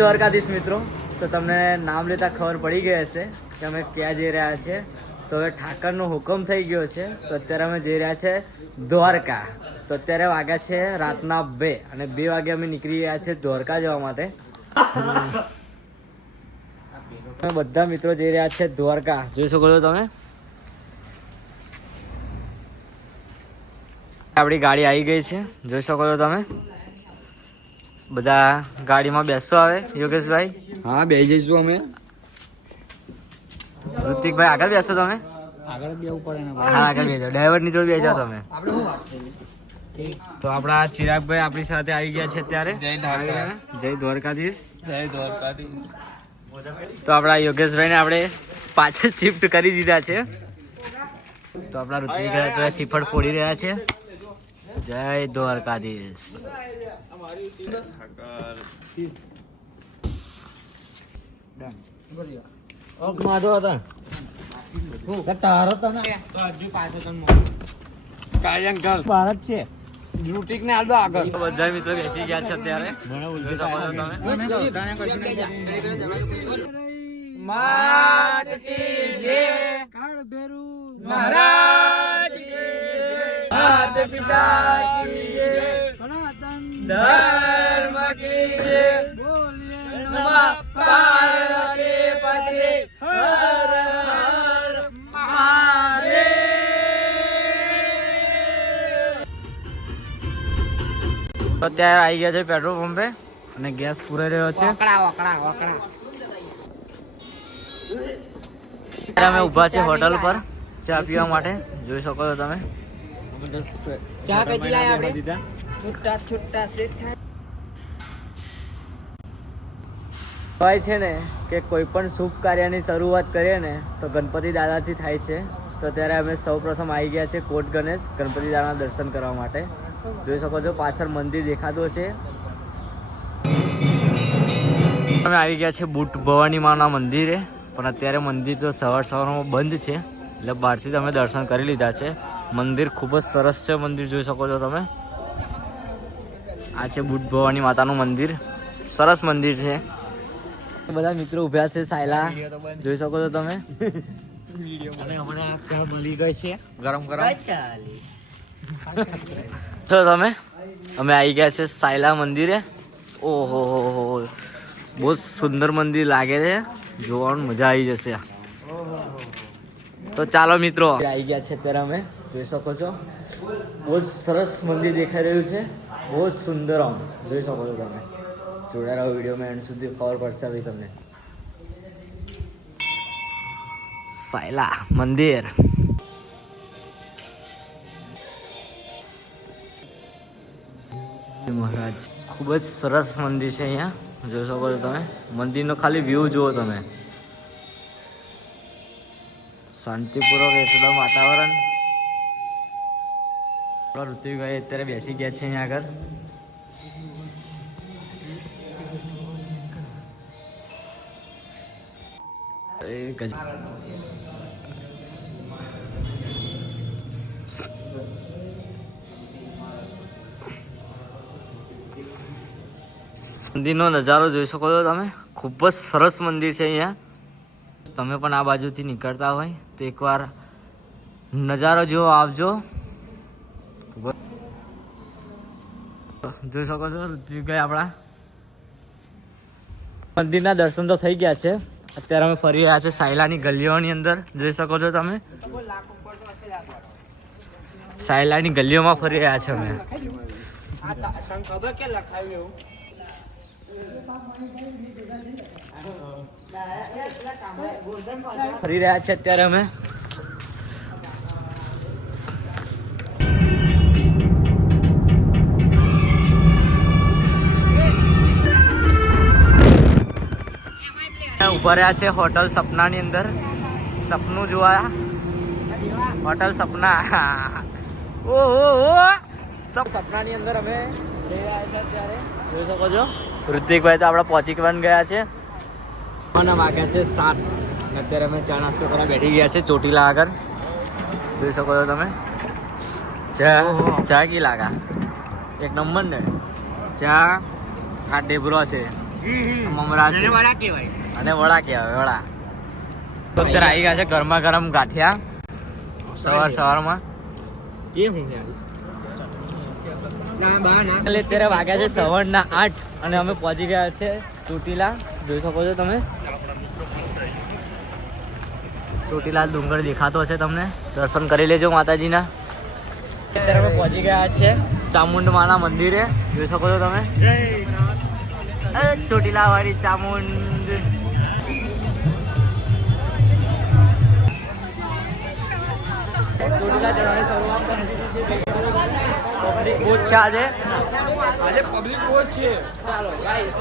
દ્વારકાધીશ મિત્રો. તો તમને નામ લેતા ખબર પડી ગઈ હશે કે અમે ક્યાં જઈ રહ્યા છે. તો હવે ઠાકરનો હુકમ થઈ ગયો છે. તો અત્યારે અમે જઈ રહ્યા છે દ્વારકા. તો અત્યારે વાગ્યા છે રાતના બે અને બે વાગે અમે નીકળી રહ્યા છે દ્વારકા જવા માટે. અમે બધા મિત્રો જઈ રહ્યા છે દ્વારકા. જોઈ શકો છો તમે? આપણી ગાડી આવી ગઈ છે. જોઈ શકો છો તમે? બધા ગાડીમાં બેસો આવે યોગેશભાઈ. હા બે જઈશું અમે. ઋતિકભાઈ આગળ બેસો તમે? આગળ બેવું પડે ને હા આગળ બેસો. ડ્રાઈવર જોડે બેસો તમે. તો આપણા ચિરાગભાઈ આપણી સાથે આવી ગયા છે અત્યારે. જય દ્વારકાધીશ. જય દ્વારકાધીશ. તો આપણા યોગેશભાઈને આપણે પાછળ શિફ્ટ કરી દીધા છે. તો આપણા ઋતિકભાઈ શિફળ ફોડી રહ્યા છે. જય દ્વારકાધીશ. તારો તો ના. કાયમ ગલ ભારત છે. જુટીક ને આગળ. બધા મિત્રો બેસી ગયા છે અત્યારે. મહારાજ પિતા કી જય. સનાતન ધર્મ કી જય નમઃ પાર્વતી પતે હર હર મહાદેવ અત્યારે આવી ગયા છે પેટ્રોલ પંપે અને ગેસ પૂરાઈ રહ્યો છે. અત્યારે અમે ઊભા છે હોટલ પર ચા પીવા માટે. જોઈ શકો છો તમે. ચા કઈ લાયા આપણે? છૂટા છૂટા શેઠા કહેવાય છે ને કે કોઈ પણ શુભ કાર્યની શરૂઆત કરીએ ને તો ગણપતિ દાદાથી થાય છે. તો ત્યારે અમે સૌ પ્રથમ આવી ગયા છે કોટ ગણેશ ગણપતિ દાદાના દર્શન કરવા માટે. જોઈ શકો છો પાછળ મંદિર દેખાતો છે અમે આવી ગયા છે બુટ ભવાની માના મંદિરે, પણ અત્યારે મંદિર તો સવાર સવારમાં બંધ છે. એટલે બહારથી તમે દર્શન કરી લીધા છે. મંદિર ખૂબ જ સરસ છે, મંદિર જોઈ શકો છો તમે. આ છે બુટ ભવાની માતાનું મંદિર. સરસ મંદિર છે. બધા મિત્રો ઉભ્યા છે સાયલા. જોઈ શકો છો તમે. ગરમ ગરમ છો તમે, અમે આવી ગયા છે સાયલા મંદિરે. ઓહો, હો બહુ સુંદર મંદિર લાગે છે. જોવાનું મજા આવી જશે. તો ચાલો મિત્રો. આવી ગયા છે અત્યારે અમે. જોઈ શકો છો. બહુ સરસ મંદિર દેખાઈ રહ્યું છે. બહુ જ સુંદર આમ જોઈ શકો છો તમે જોડાયેલા વિડીયોમાં એન્ડ સુધી ખબર પડશે ભાઈ તમને સાયલા મંદિર મહારાજ ખૂબ જ સરસ મંદિર છે અહીંયા જોઈ શકો છો તમે મંદિરનો ખાલી વ્યૂ જુઓ તમે શાંતિપૂર્વક એકદમ વાતાવરણ ઋત્વિકભાઈ અત્યારે બેસી ગયા છે અહીંયા આગળ. મંદિરનો નજારો જોઈ શકો છો તમે. ખૂબ જ સરસ મંદિર છે અહીંયા. તમે પણ આ બાજુથી નીકળતા હોય તો એકવાર નજારો જોવો, આવજો. જોઈ શકો છો ઋત્વિકભાઈ આપણા. મંદિરના દર્શન તો થઈ ગયા છે. અત્યારે અમે ફરી રહ્યા છે સાયલાની ગલીઓની અંદર. જોઈ શકો છો તમે? સાયલાની ગલીઓમાં ફરી રહ્યા છે અમે. ફરી રહ્યા છે અત્યારે અમે. ઊભા રહ્યા છે હોટલ સપનાની અંદર. સપનું જોવા. હોટલ સપના. ઓ ઓ ઓ સપ સપનાની અંદર અમે જોઈ શકો છો. ઋતિકભાઈ તો આપણા પહોંચી પણ ગયા છે. મને વાગ્યા છે સાત. અત્યારે અમે ચા નાસ્તો કરવા બેઠી ગયા છે ચોટીલા આગળ. જોઈ શકો છો તમે. ચા ચા કી લાગા? એક નંબર ને. ચા આ ડેબરો છે. મમરા છે. વડા કહેવાય. અને વડા કહેવાય વડા. ડોક્ટર આવી ગયા છે ગરમા ગરમ ગાંઠિયા સવાર સવારમાં. એ હું એટલે અત્યારે વાગ્યા છે સવારના આઠ અને અમે પહોંચી ગયા છે ચોટીલા. જોઈ શકો છો તમે. ચોટીલા ડુંગર દેખાતો હશે તમને. દર્શન કરી લેજો માતાજીના. અત્યારે અમે પહોંચી ગયા છે ચામુંડ માના મંદિરે. જોઈ શકો છો તમે. ચોટીલા વાળી ચામુંડ. ચોટીલા ચડવાની શરૂઆત પબ્લિક બહુ છે આજે? આજે પબ્લિક બહુ છે. ચાલો ગાઈસ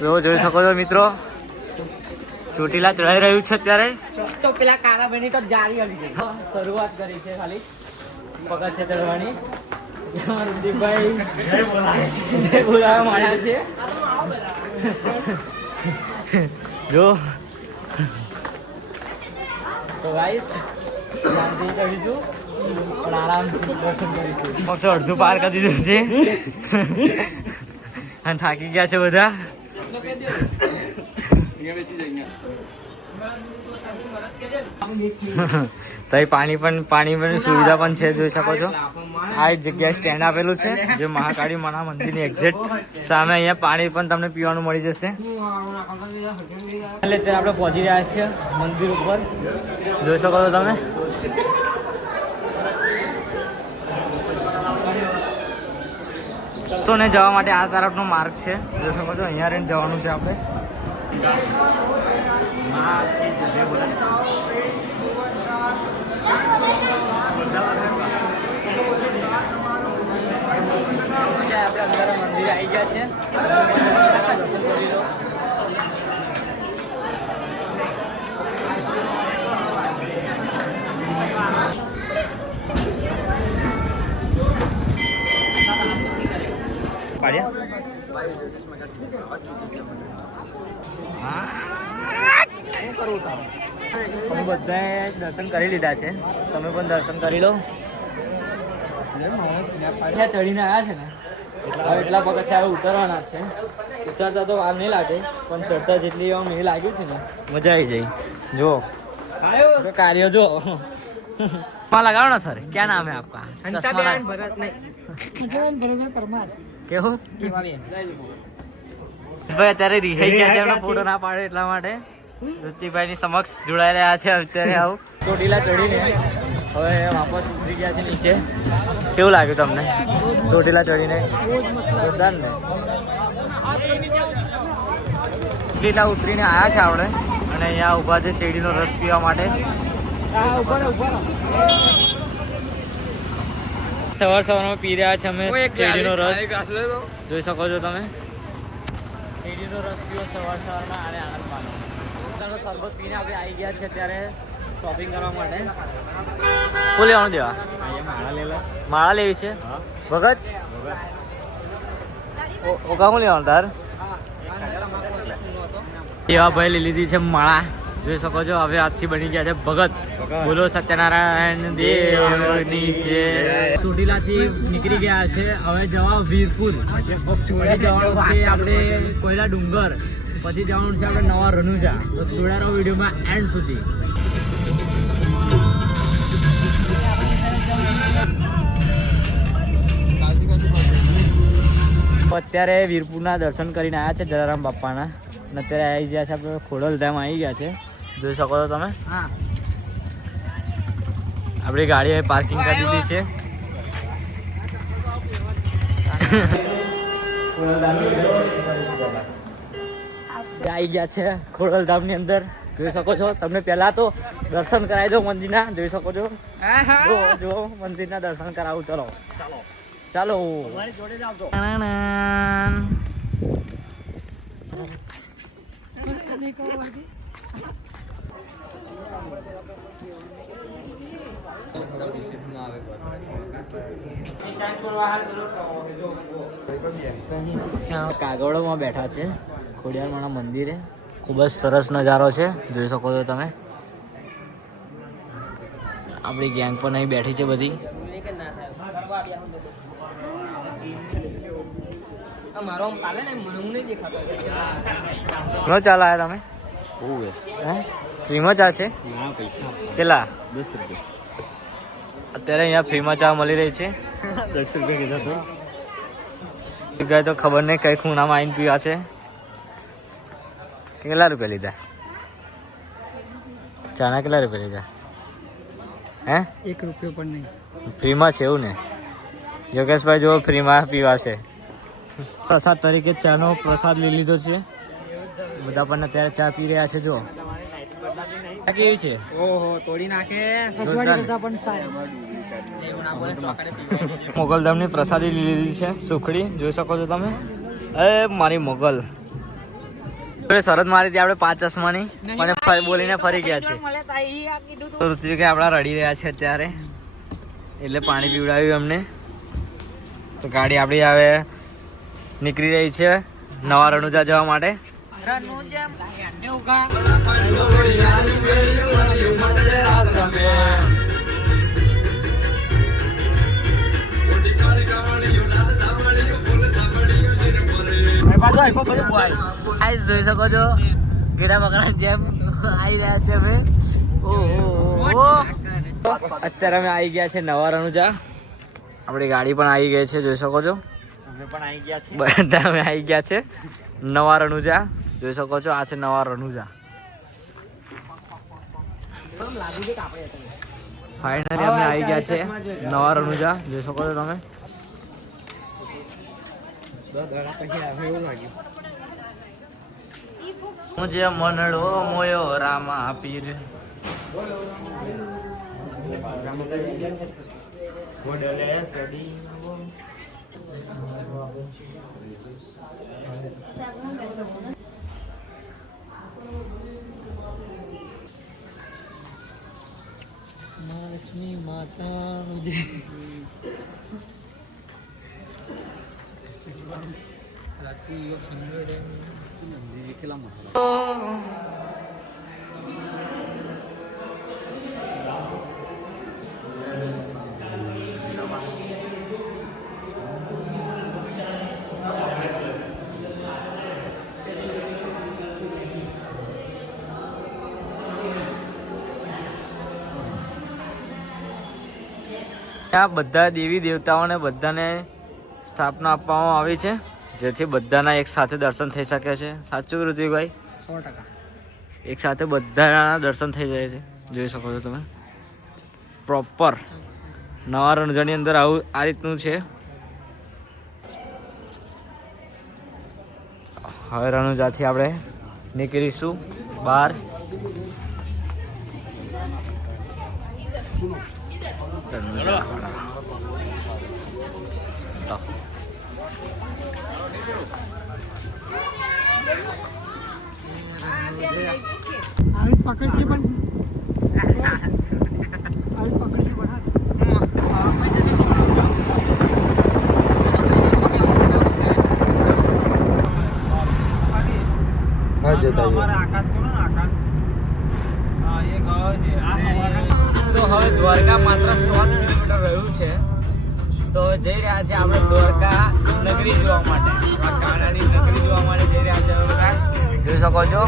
જો જોઈ શકો છો મિત્રો. ચોટીલા ચડાઈ રહ્યું છે અત્યારે. તો પેલા કાળા બની તો જારી શરૂઆત કરી છે ખાલી. પગથ છે ચડવાની ઋતિકભાઈ જય બોલાવા માંડ્યા છે. જો. તો ગાઈસ શાંતિ કરીશું. પણ આરામથી દર્શન કરીશું. ફક્ત અડધું પાર કરી દીધું છે. અને થાકી ગયા છે બધા. તો પાણી પણ પાણી પણ સુવિધા પણ છે, જોઈ શકો છો. આ જગ્યાએ સ્ટેન્ડ આપેલું છે, જે મહાકાળી માના મંદિરની એક્ઝેક્ટ સામે અહીંયા પાણી પણ તમને પીવાનું મળી જશે. એટલે અત્યારે આપણે પહોંચી રહ્યા છીએ મંદિર ઉપર. જોઈ શકો છો તમે. તો ને જવા માટે આ તરફનો માર્ગ છે. જોઈ શકો છો, અહીંયા રહીને જવાનું છે આપણે. આપણે અંદર મંદિર આવી ગયા છે દર્શન કરી લો પાડ્યા અમે બધાએ કરી લીધા છે. તમે પણ દર્શન કરી લો. ત્યાં ચડીને આવ્યા છે ને? એટલા પગથિયા ઉતરવાના છે. ઉતરતા તો વાર નહીં લાગે પણ ચડતા જેટલી આમ એ લાગ્યું છે ને મજા આવી જાય. જો કાર્યો જો માં લગાવો ના સર ક્યાં નામ હે આપકા? હંસાબેન ભરત નહીં. ભરત પરમાર. કેવું? ભાઈ અત્યારે રિહાઈ ગયા છે એમનો ફોટો ના પાડે એટલા માટે. ઋતિકભાઈ ની સમક્ષ જોડાઈ રહ્યા છે અત્યારે આવું. ચોટીલા ચડીને હવે વાપસ ઉતરી ગયા છે નીચે. કેવું લાગ્યું તમને? ચોટીલા ચડીને. જોરદાર ને. ચોટીલા ઉતરીને આવ્યા છે આપણે. અને અહીંયા ઊભા છે શેરડીનો રસ પીવા માટે. સવાર સવારમાં પી રહ્યા છે અમે શેરડીનો રસ. જોઈ શકો છો તમે. શેરડીનો રસ પીવો સવાર સવારમાં આને આનંદ માનો પોતાનો શરબત પીને આપણે આવી ગયા છે ત્યારે શોપિંગ કરવા માટે. શું લેવાનું દેવા? માળા લેવી છે? ભગત? ઓ- ઓકા લેવાનું તાર? એવા ભાઈ લઈ લીધી છે માળા. જોઈ શકો છો હવે હાથથી બની ગયા છે ભગત. બોલો સત્યનારાયણ દેવની જય. ચોટીલાથી નીકળી ગયા છે. હવે જવા વીરપુર. જવાનું છે આપણે કોયલા ડુંગર. પછી જવાનું છે આપણે નવા રનુજા. તો જોડારો વિડીયોમાં એન્ડ સુધી. અત્યારે વીરપુરના દર્શન કરીને આવ્યા છે જલારામ બાપાના અને અત્યારે આવી ગયા છે આપણે ખોડલધામ આવી ગયા છે. જોઈ શકો છો તમે? હા. આપણી ગાડી પાર્કિંગ કરી દીધી છે. આવી ગયા છે ખોડલધામની અંદર. જોઈ શકો છો તમને પેલા તો દર્શન કરાવી દો મંદિરના. જોઈ શકો છો. જો જો મંદિરના દર્શન કરાવું. ચલો. ચાલો. ચાલો. કાગળોમાં બેઠા છે. ખોડિયારમાંના મંદિરે. ખૂબ જ સરસ નજારો છે જોઈ શકો છો તમે. આપણી ગેંગ પણ અહીં બેઠી છે બધી. આમ ચાલે આવ્યા તમે? હે. ફ્રીમાં ચા છે? ના કેટલા? દસ રૂપિયા. અત્યારે અહીંયા ફ્રીમાં ચા મળી રહી છે. દસ રૂપિયા કીધા તો. ગયા તો ખબર નહીં કઈ ખૂણામાં આવીને પીવા છે. કેટલા રૂપિયા લીધા? ચાના કેટલા રૂપિયા લીધા? હે? એક રૂપિયો પણ નહીં. ફ્રીમાં છે એવું ને? યોગેશભાઈ જો ફ્રીમાં પીવાશે પ્રસાદ તરીકે ચાનો પ્રસાદ લઈ લીધો છે. બધા પણ અત્યારે ચા પી રહ્યા છે જો કેવી છે? ઓહો તોડી નાખે. પ્રસાદી લીધી છે સુખડી. જોઈ શકો છો તમે? એ મારી મોગલ. અરે શરત મારી હતી આપણે પાંચ ચશ્માની. અને બોલીને ફરી ગયા છે. તો. ઋત્વિકે આપણા રડી રહ્યા છે અત્યારે. એટલે પાણી પીવડાવ્યું અમને તો ગાડી આપણી હવે નીકળી રહી છે નવા રણુજા જવા માટે. આ જોઈ શકો છો. ઘેડા બકરા જેમ આવી રહ્યા છે અમે. ઓહો અત્યારે અમે આવી ગયા છે નવા રણુજા આપણી ગાડી પણ આવી ગઈ છે જોઈ શકો છો. અમે પણ આવી ગયા છીએ બધા અમે આવી ગયા છે નવા રણુજા જોઈ શકો છો આ છે નવા રણુજા ફાઇનલી અમે આવી ગયા છે નવા રણુજા જોઈ શકો છો તમે. દસ જે મનડો મોયો રામા પીર. લક્ષ્મી માતા મુજે. આ બધા દેવી દેવતાઓને બધાને સ્થાપના આપવામાં આવી છે. જેથી બધાના એક સાથે દર્શન થઈ શકે છે. સાચું ઋત્વિકભાઈ સો ટકા. એક સાથે બધાના દર્શન થઈ જાય છે. જોઈ શકો છો તમે. પ્રોપર નવા રણજાની અંદર આવું આ રીતનું છે. હવે રણુજાથી આપણે નીકળીશું બહાર. રણુજા. આવી પકડશે પણ. આવી પકડશે પણ હા. જતા આકાશ કરો ને આકાશ. હા એ તો હવે દ્વારકા માત્ર સો જ કિલોમીટર રહ્યું છે. તો જઈ રહ્યા છે આપણે દ્વારકા નગરી જોવા માટે. આ કાનાની નગરી જોવા માટે જઈ રહ્યા છે જોઈ શકો છો?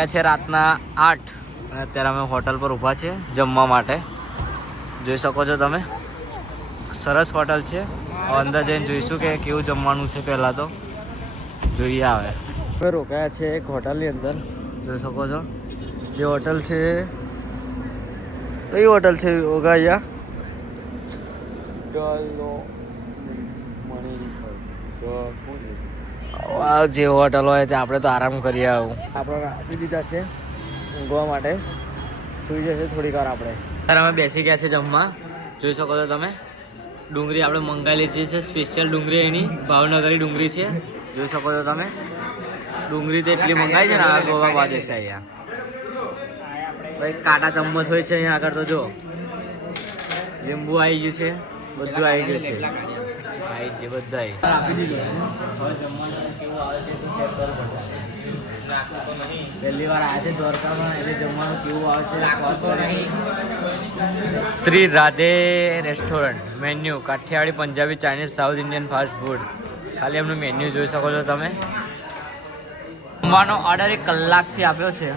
વાગ્યા છે રાતના આઠ. અને અત્યારે અમે હોટલ પર ઊભા છે જમવા માટે. જોઈ શકો છો તમે. સરસ હોટલ છે. અંદર જઈને જોઈશું કે કેવું જમવાનું છે પહેલાં તો. જોઈએ આવે અમે રોકાયા છે એક હોટલની અંદર. જોઈ શકો છો. જે હોટલ છે. કઈ હોટલ છે ઓગાયા? આ જે હોટલ હોય તે આપણે તો આરામ કરીએ આવું. આપણે આપી દીધા છે ઊંઘવા માટે. સુઈ જશે થોડીક વાર આપણે. અત્યારે અમે બેસી ગયા છે જમવા. જોઈ શકો છો તમે. ડુંગળી આપણે મંગાવી લીધી છે. સ્પેશિયલ ડુંગળી એની. ભાવનગરી ડુંગળી છે. જોઈ શકો છો તમે. ડુંગળી તો એટલી મંગાવી છે ને આ ગોવા બાદ છે અહીંયા. ભાઈ કાંટા ચમ્મચ હોય છે અહીંયા આગળ તો જો. લીંબુ આવી ગયું છે. બધું આવી ગયું છે. આવી જે બધા આપી દીધું છે. હવે જમવાનું કેવું આવે છે તો ચેક કરવું પડશે. પહેલી વાર આજે દ્વારકામાં એટલે જમવાનું કેવું આવે છે Shri Radhe restaurant menu Kathiawadi Punjabi Chinese South Indian fast food. ખાલી એમનું મેન્યુ જોઈ શકો છો તમે. જમવાનો ઓર્ડર એક કલાકથી આપ્યો છે.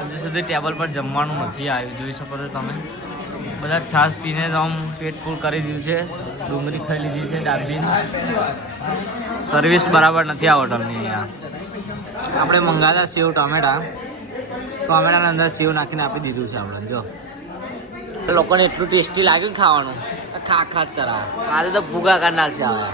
હજુ સુધી ટેબલ પર જમવાનું નથી આવ્યું. જોઈ શકો છો તમે. બધા છાશ પીને તો આમ પેટ ફૂલ કરી દીધું છે. ડુંગળી ખાઈ લીધી છે ડાબી સર્વિસ બરાબર નથી આ હોટલની અહીંયા. આપણે મંગાતા સેવ ટમેટા. ટમેટાના અંદર સેવ નાખીને આપી દીધું છે આપણે, જો. લોકોને એટલું ટેસ્ટી લાગ્યું ખાવાનું. ખા ખાસ કરાવે. આજે તો ભૂગા કરી નાખશે હવે.